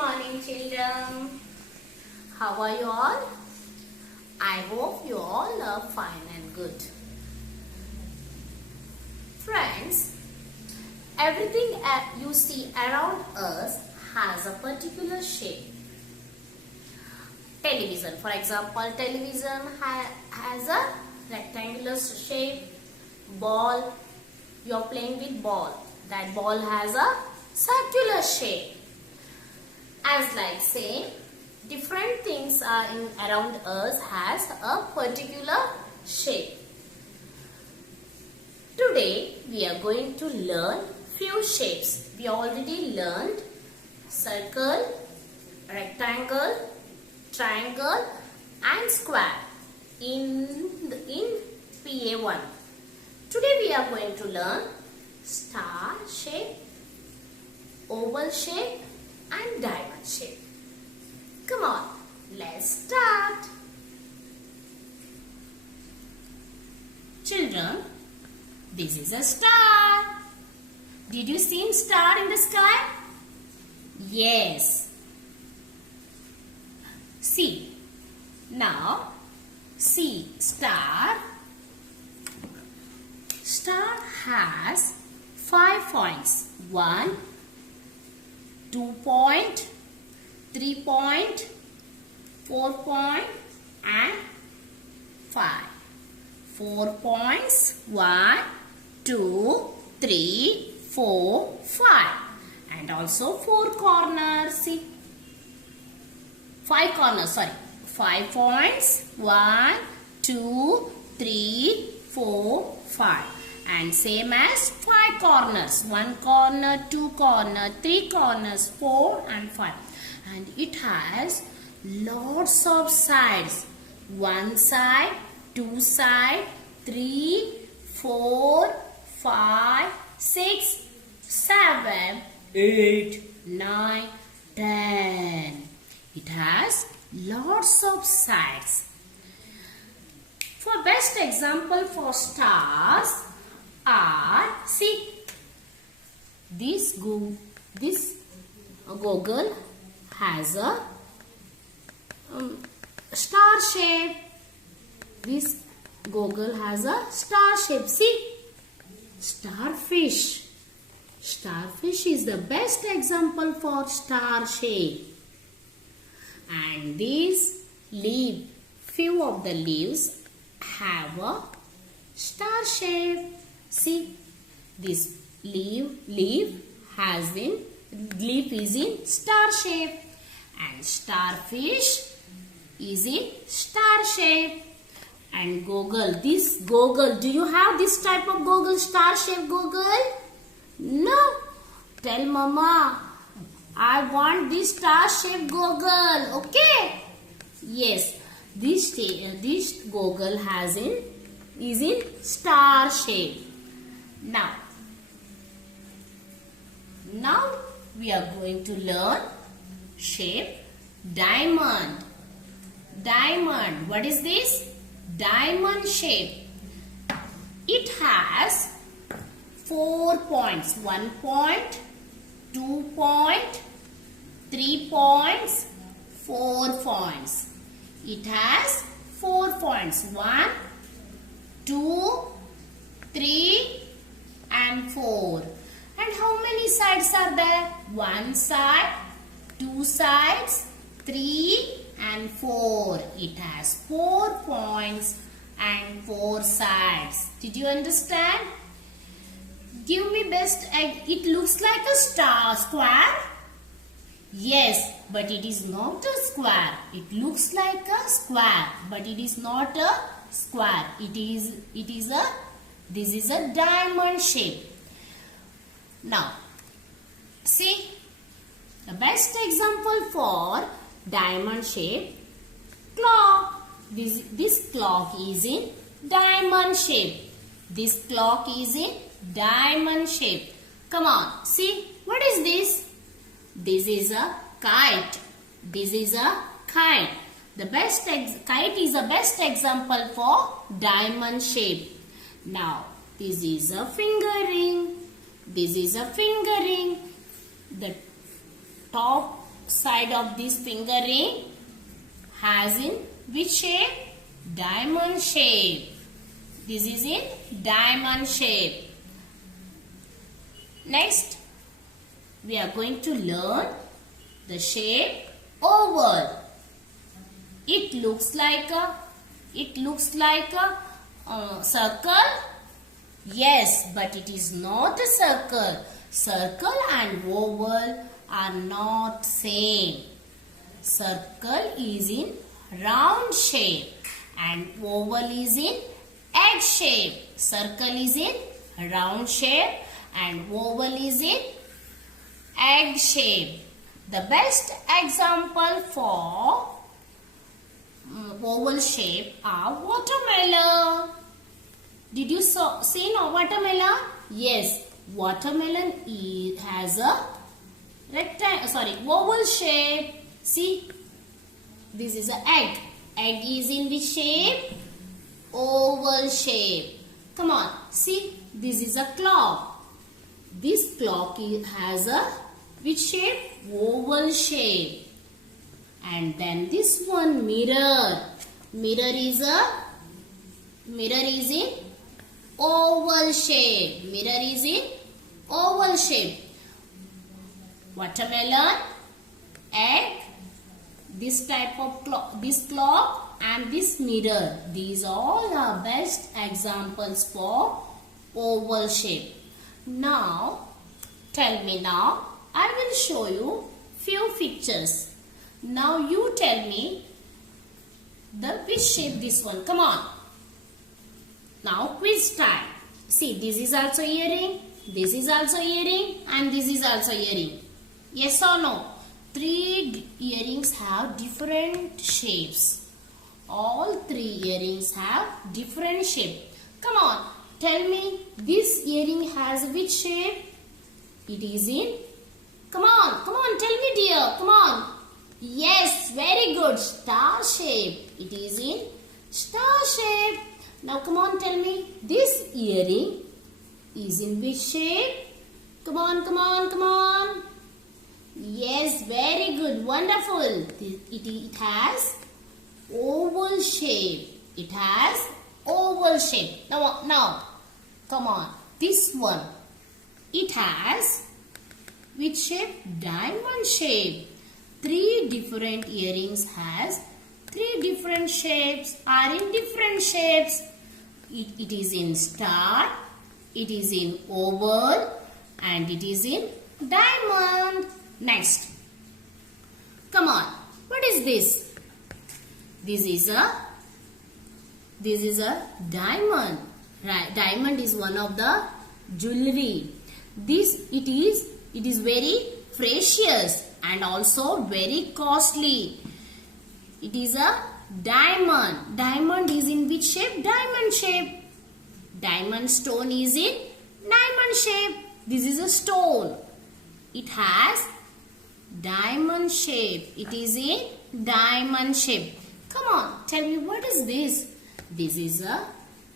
morning, children. How are you all? I hope you all are fine and good. Friends, everything you see around us has a particular shape. Television, for example, television has a rectangular shape. Ball, you are playing with ball. That ball has a circular shape. As like saying, different things are around us has a particular shape. Today we are going to learn few shapes. We already learned circle, rectangle, triangle and square in PA1. Today we are going to learn star shape, oval shape and diamond shape. Come on, let's start. Children, this is a star. Did you see star in the sky? Yes. See. Now, see star. Star has 5 points. 1, 2 point, 3 point, 4 point and 5. 4 points. 1, 2, 3, 4, 5. And also 4 corners. See. 5 corners. Sorry. 5 points. 1, 2, 3, 4, 5. And same as 5 corners. 1 corner, 2 corner, 3 corners, 4 and 5. And it has lots of sides. 1 side, 2 side, 3, 4, 5, 6, 7, 8, 9, 10. It has lots of sides. For best example for stars are, see, this goggle has a star shape. This goggle has a star shape. See, starfish. Starfish is the best example for star shape. And these leaves, few of the leaves have a star shape. See, this leaf is in star shape and starfish is in star shape. And goggle, this goggle, do you have this type of goggle, star shape goggle? No. Tell mama, I want this star shape goggle. Okay? Yes. This goggle is in star shape. Now we are going to learn shape diamond. Diamond. What is this? Diamond shape. It has 4 points. 1 point, 2 point, 3 points, 4 points. It has 4 points. 1, 2, 3 and 4. And how many sides are there? 1 side, 2 sides, 3 and 4. It has 4 points and 4 sides. Did you understand? Give me best. It looks like a square. Yes, but it is not a square. It looks like a square, but it is not a square. This is a diamond shape. Now, see, the best example for diamond shape, clock. This clock is in diamond shape. This clock is in diamond shape. Come on, see, what is this? This is a kite. This is a kite. Kite is the best example for diamond shape. Now, this is a finger ring. This is a finger ring. The top side of this finger ring has in which shape? Diamond shape. This is in diamond shape. Next, we are going to learn the shape oval. It looks like a circle. Yes, but it is not a circle. Circle and oval are not same. Circle is in round shape and oval is in egg shape. Circle is in round shape and oval is in egg shape. The best example for oval shape are watermelon. Did you see no watermelon? Yes, watermelon has a oval shape. See, this is an egg. Egg is in which shape? Oval shape. Come on, see, this is a clock. This clock has a which shape? Oval shape. And then this one, mirror. Mirror is in oval shape. Mirror is in oval shape. Watermelon, egg, this type of clock, this clock and this mirror. These all are best examples for oval shape. Now, tell me now. I will show you few pictures. Now you tell me which shape this one. Come on. Now quiz time. See, this is also earring, this is also earring and this is also earring. Yes or no? 3 earrings have different shapes. All 3 earrings have different shape. Come on, tell me this earring has which shape? It is in, come on, tell me dear, come on. Yes, very good, star shape. It is in star shape. Now come on, tell me this earring is in which shape? Come on. Yes, very good, wonderful. It has oval shape. It has oval shape. Now, come on. This one, it has which shape? Diamond shape. 3 different earrings has 3 different shapes, are in different shapes. It is in star, it is in oval and it is in diamond. Next, come on, what is this? This is a diamond. Right? Diamond is one of the jewelry. It is very precious and also very costly. It is a diamond. Diamond is in which shape? Diamond shape. Diamond stone is in diamond shape. This is a stone. It has diamond shape. It is in diamond shape. Come on, tell me what is this? This is a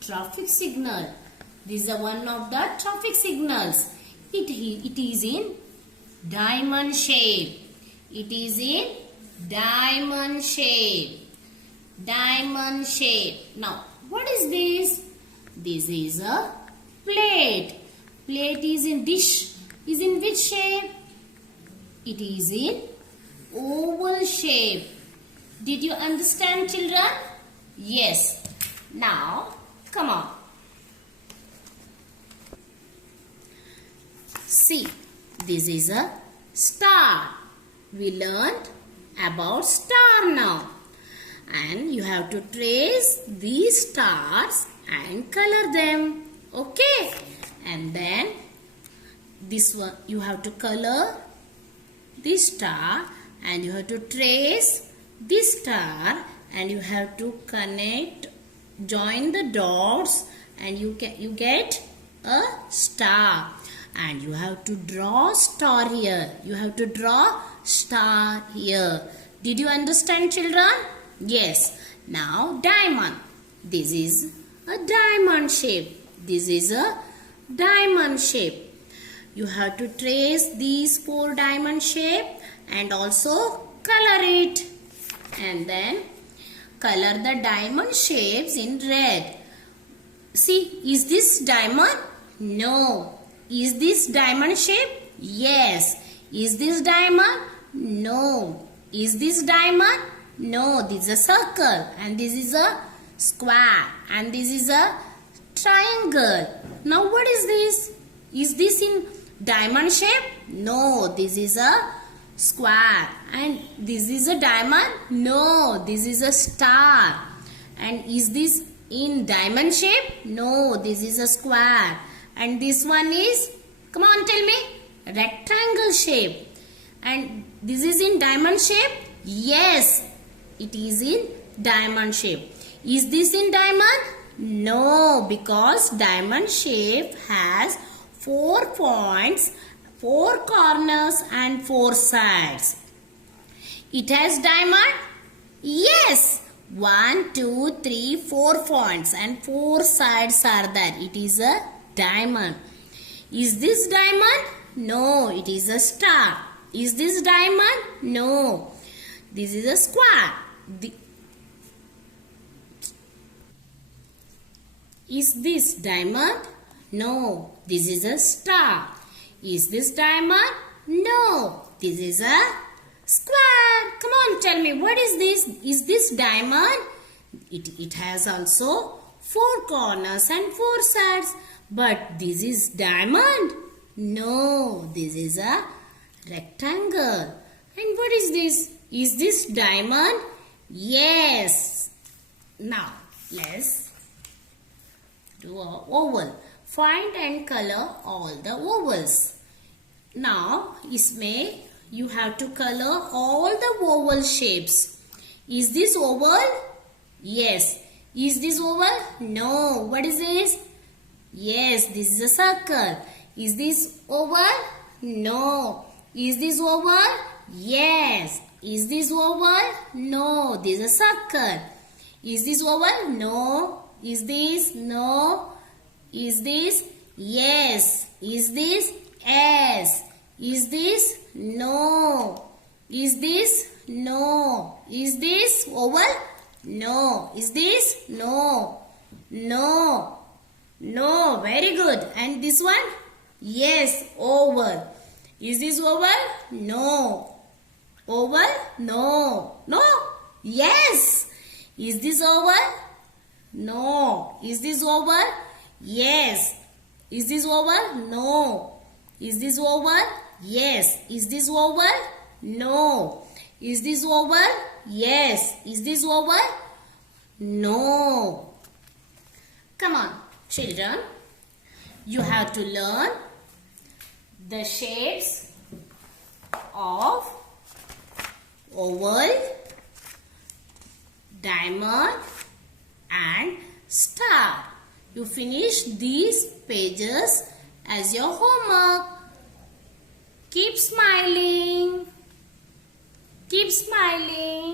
traffic signal. This is one of the traffic signals. It is in diamond shape. It is in diamond shape. Diamond shape. Now, what is this? This is a plate. Plate is in dish. Is in which shape? It is in oval shape. Did you understand, children? Yes. Now, come on. See, this is a star. We learned about star now. And you have to trace these stars and color them. Okay? And then this one you have to color this star and you have to trace this star and you have to join the dots and you get a star. And you have to draw star here. You have to draw star here. Did you understand, children? Yes. Now diamond. This is a diamond shape. This is a diamond shape. You have to trace these 4 diamond shape and also color it. And then color the diamond shapes in red. See, is this diamond? No. Is this diamond shape? Yes. Is this diamond? No. Is this diamond? No. This is a circle and this is a square and this is a triangle. Now what is this? Is this in diamond shape? No. This is a square. And this is a diamond? No. This is a star. And is this in diamond shape? No. This is a square. And this one is, come on tell me, rectangle shape. And this is in diamond shape? Yes, it is in diamond shape. Is this in diamond? No, because diamond shape has 4 points, 4 corners and 4 sides. It has diamond? Yes. 1, 2, 3, 4 points and 4 sides are there. It is a diamond. Is this diamond? No, it is a star. Is this diamond? No. This is a square. Is this diamond? No. This is a star. Is this diamond? No. This is a square. Come on, tell me, what is this? Is this diamond? It has also 4 corners and 4 sides. But this is diamond? No. This is a rectangle. And what is this? Is this diamond? Yes. Now, let's do an oval. Find and color all the ovals. Now, Ismay, you have to color all the oval shapes. Is this oval? Yes. Is this oval? No. What is this? Yes, this is a circle. Is this oval? No. Is this oval? Yes. Is this oval? No. This is a circle. Is this oval? No. Is this? No. Is this? Yes. Is this? Yes. Is this? No. Is this? No. Is this oval? No. Is this? No. No. No. Very good. And this one? Yes. Oval. Is this oval? No. Oval? No. No. Yes. Is this oval? No. Is this oval? Yes. Is this oval? No. Is this oval? Yes. Is this oval? No. Is this oval? Yes. Is this oval? No. Come on, children. You have to learn the shapes of oval, diamond and star. You finish these pages as your homework. Keep smiling. Keep smiling.